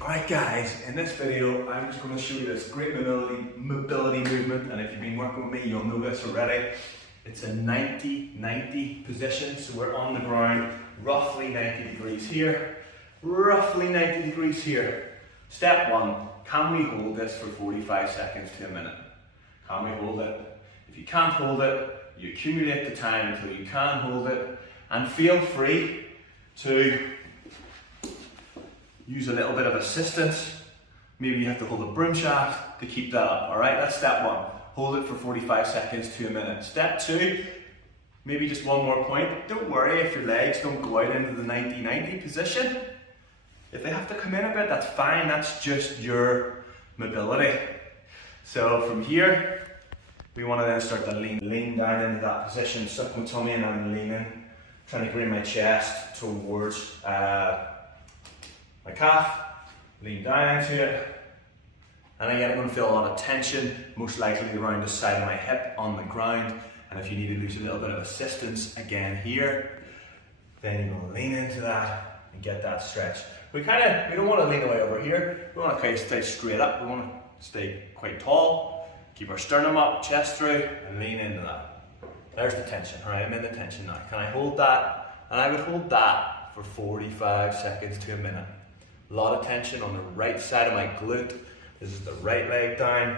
Alright guys, in this video I'm just going to show you this great mobility movement, and if you've been working with me you'll know this already. It's a 90-90 position, so we're on the ground roughly 90 degrees here, roughly 90 degrees here. Step one, can we hold this for 45 seconds to a minute? Can we hold it? If you can't hold it, you accumulate the time until you can hold it, and feel free to use a little bit of assistance. Maybe you have to hold a broom shaft to keep that up, alright? That's step one. Hold it for 45 seconds to a minute. Step two, maybe just one more point. Don't worry if your legs don't go out into the 90-90 position. If they have to come in a bit, that's fine. That's just your mobility. So from here, we want to then start to lean down into that position, suck my tummy in and leaning, trying to bring my chest towards my calf, lean down into it, and again I'm going to feel a lot of tension, most likely around the side of my hip on the ground. And if you need to use a little bit of assistance again here, then you're going to lean into that and get that stretch. We don't want to lean away over here, we want to kind of stay straight up, we want to stay quite tall, keep our sternum up, chest through, and lean into that. There's the tension, alright, I'm in the tension now. Can I hold that? And I would hold that for 45 seconds to a minute. A lot of tension on the right side of my glute. This is the right leg down.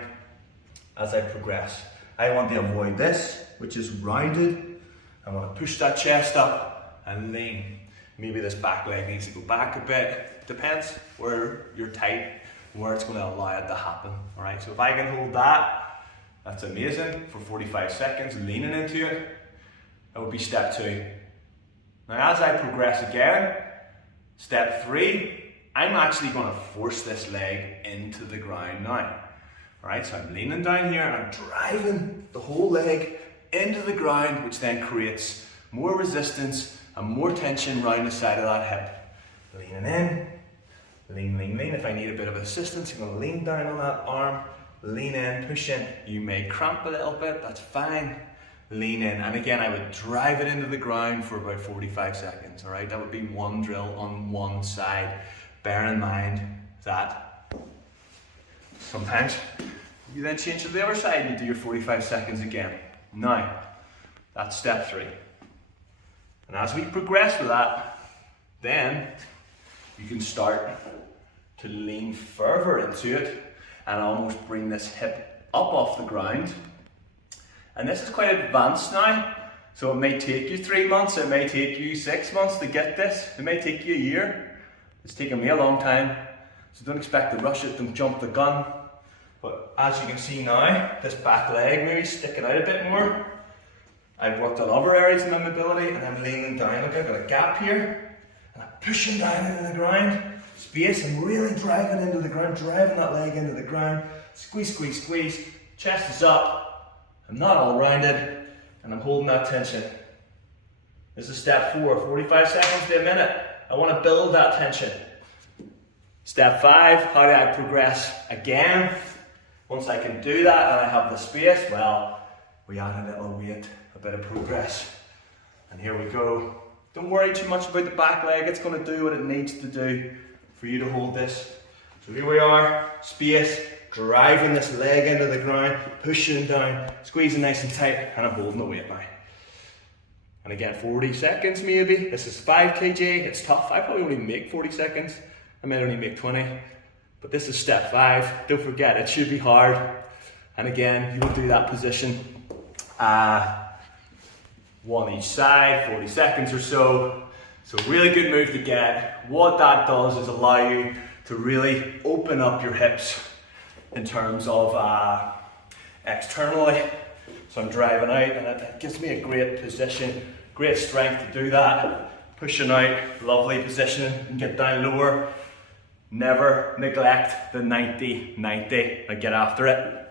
As I progress, I want to avoid this, which is rounded. I want to push that chest up and lean. Maybe this back leg needs to go back a bit. Depends where you're tight, where it's going to allow it to happen. All right, so if I can hold that, that's amazing for 45 seconds, leaning into it. That would be step two. Now as I progress again, step three, I'm actually going to force this leg into the ground now. Alright, so I'm leaning down here and I'm driving the whole leg into the ground, which then creates more resistance and more tension around the side of that hip. Leaning in, lean. If I need a bit of assistance, I'm going to lean down on that arm, lean in, push in. You may cramp a little bit, that's fine. Lean in, and again I would drive it into the ground for about 45 seconds. Alright, that would be one drill on one side. Bear in mind that sometimes you then change to the other side and you do your 45 seconds again. Now, that's step three. And as we progress with that, then you can start to lean further into it and almost bring this hip up off the ground. And this is quite advanced now, so it may take you 3 months, it may take you 6 months to get this, it may take you a year. It's taken me a long time, so don't expect to rush it, don't jump the gun. But as you can see now, this back leg maybe sticking out a bit more. I've worked on other areas of my mobility and I'm leaning down. Look, I've got a gap here, and I'm pushing down into the ground. Space, I'm really driving into the ground, driving that leg into the ground. Squeeze, squeeze, squeeze. Chest is up. I'm not all rounded, and I'm holding that tension. This is step four, 45 seconds to a minute. I want to build that tension. Step five, how do I progress again? Once I can do that and I have the space, well, we add a little weight, a bit of progress. And here we go. Don't worry too much about the back leg, it's going to do what it needs to do for you to hold this. So here we are, space, driving this leg into the ground, pushing down, squeezing nice and tight, and I'm holding the weight now. And again, 40 seconds maybe. This is 5 kg, it's tough. I probably only make 40 seconds. I might only make 20. But this is step 5. Don't forget, it should be hard. And again, you will do that position. One each side, 40 seconds or so. So really good move to get. What that does is allow you to really open up your hips in terms of externally. So I'm driving out and it gives me a great position, great strength to do that. Pushing out, lovely position, and get down lower. Never neglect the 90-90, and get after it.